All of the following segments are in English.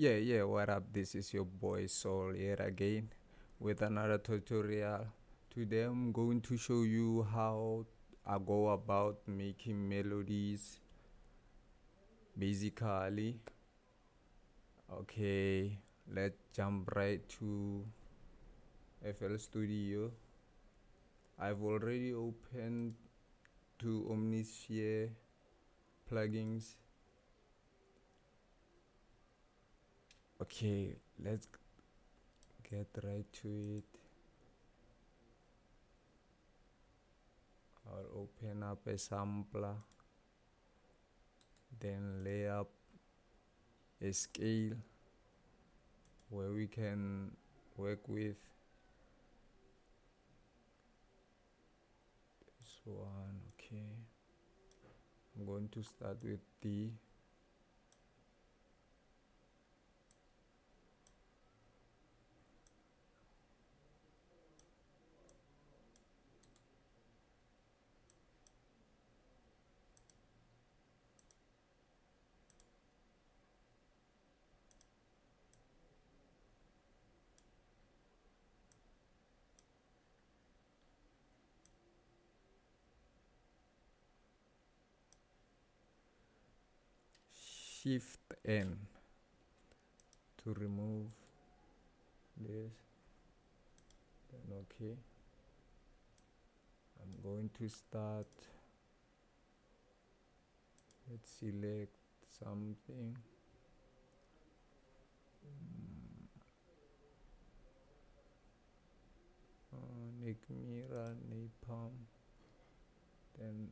Yeah, what up? This is your boy Soul here again with another tutorial. Today I'm going to show you how I go about making melodies basically. Okay, let's jump right to FL Studio. I've already opened two Omnisphere plugins. Okay, let's get right to it. I'll open up a sampler, then lay up a scale where we can work with this one. Okay, I'm going to start with D. Shift N to remove this. Then okay, I'm going to start. Let's select something. Nick Mira, Napalm. Then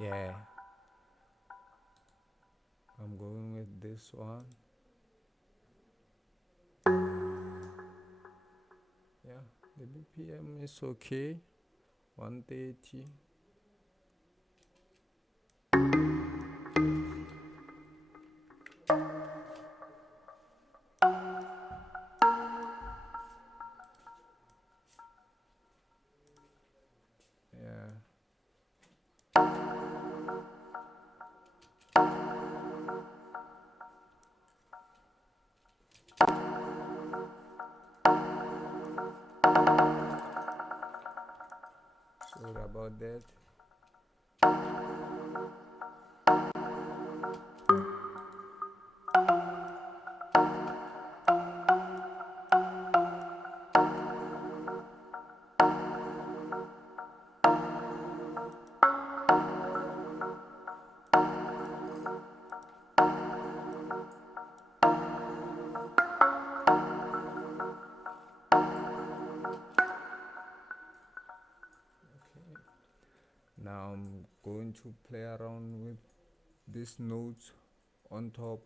yeah, I'm going with this one. Yeah, the BPM is okay. 130. Yeah. Sorry about that. Okay. Now I'm going to play around with these notes on top.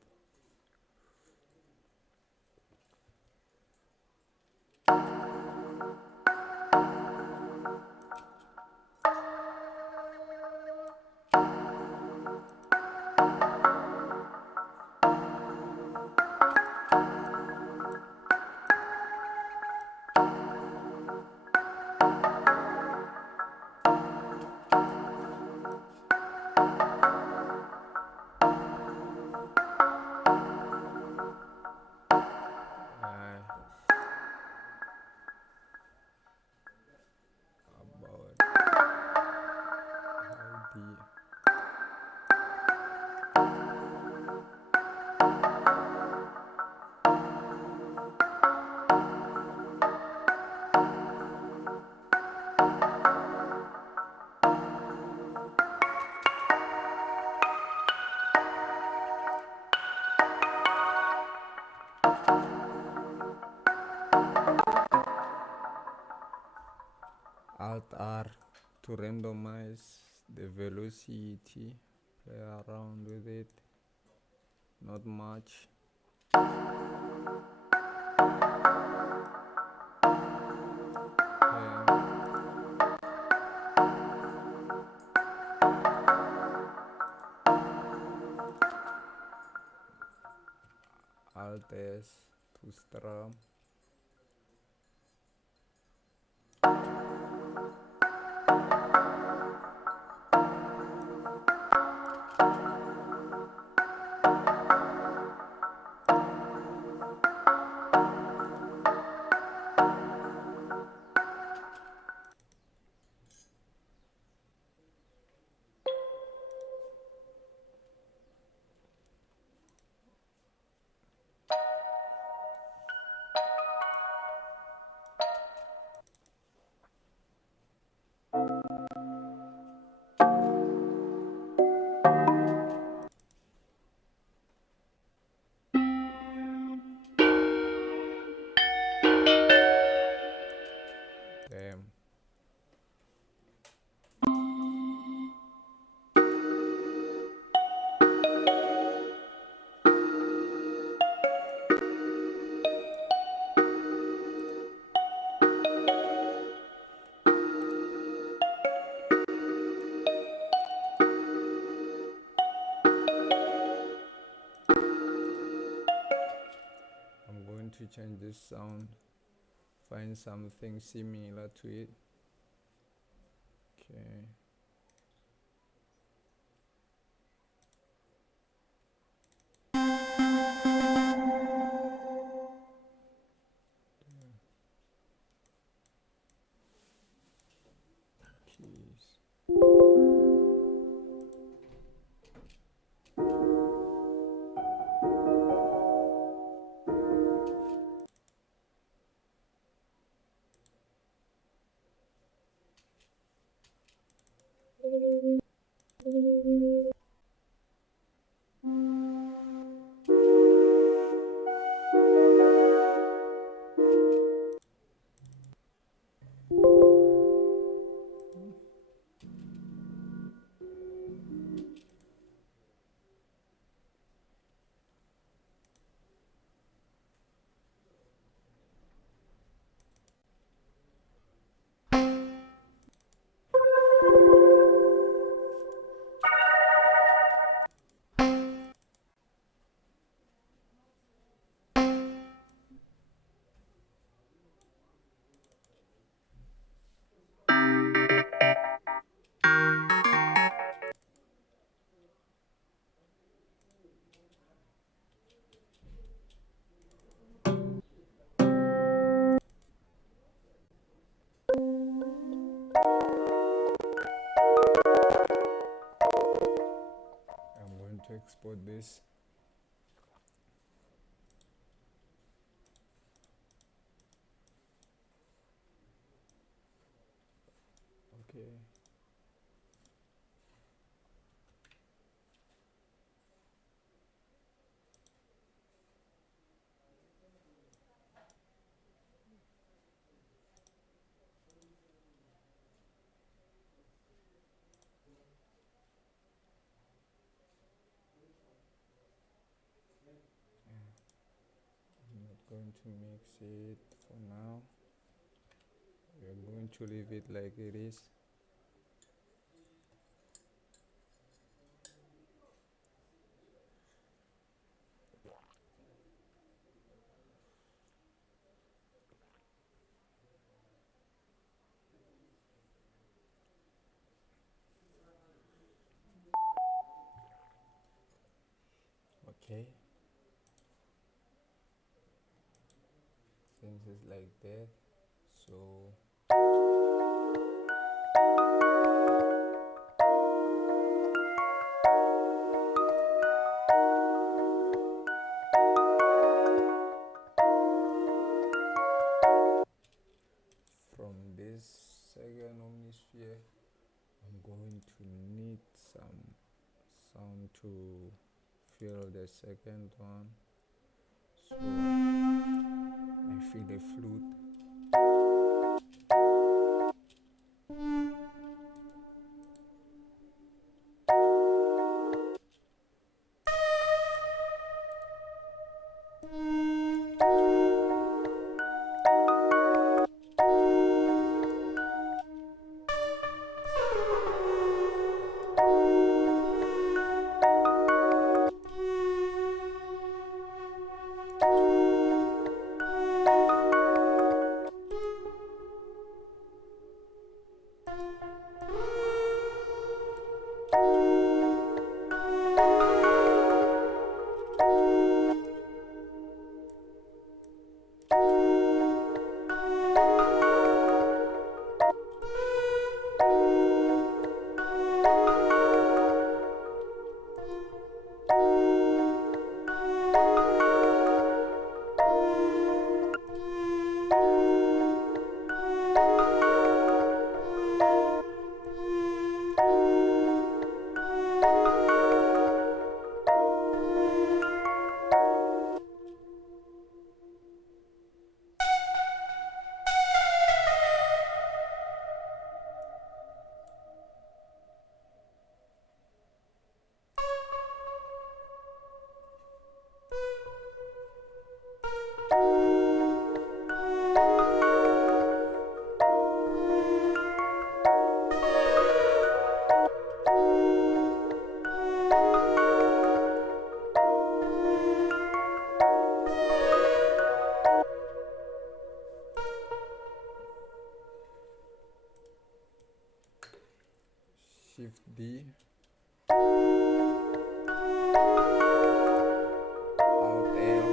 Alt R to randomize the velocity, play around with it, not much. Alt S to strum. Damn. I'm going to change this sound, find something similar to it. Okay. Keys. I'm going to export this. Okay. I'm not going to mix it for now. We're going to leave it like it is. Okay. Since it's like that, so from this second hemisphere, I'm going to need some sound to fill the second one. So I feel the flute. Shift D, Alt L,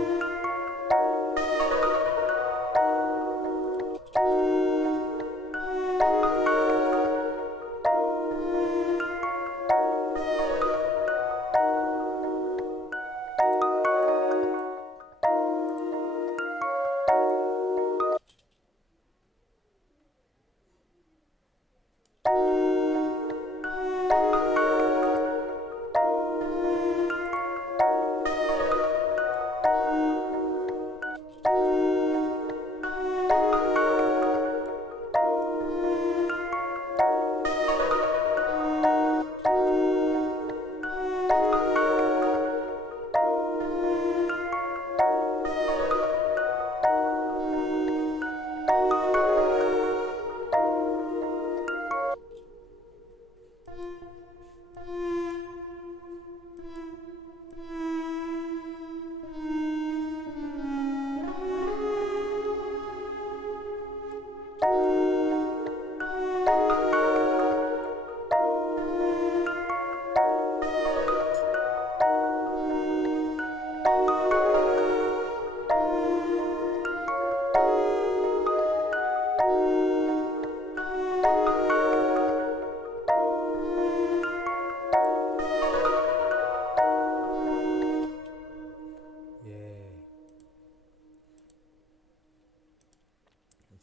yeah.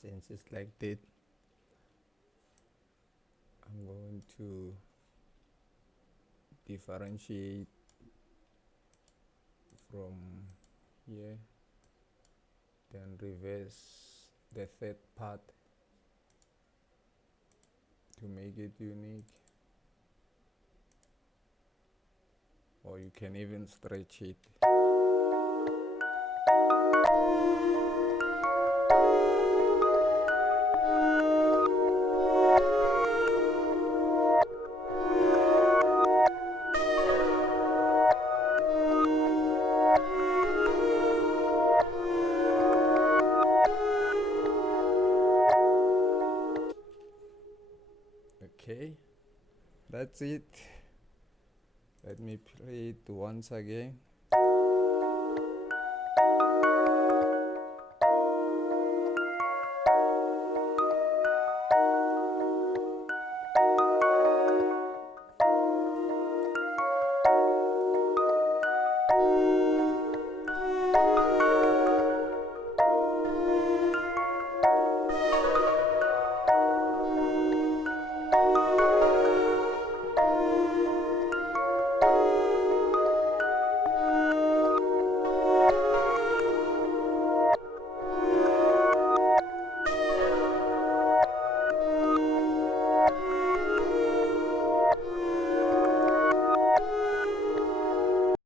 Since it's like that, I'm going to differentiate from here, then reverse the third part to make it unique, or you can even stretch it. Okay, that's it. Let me play it once again.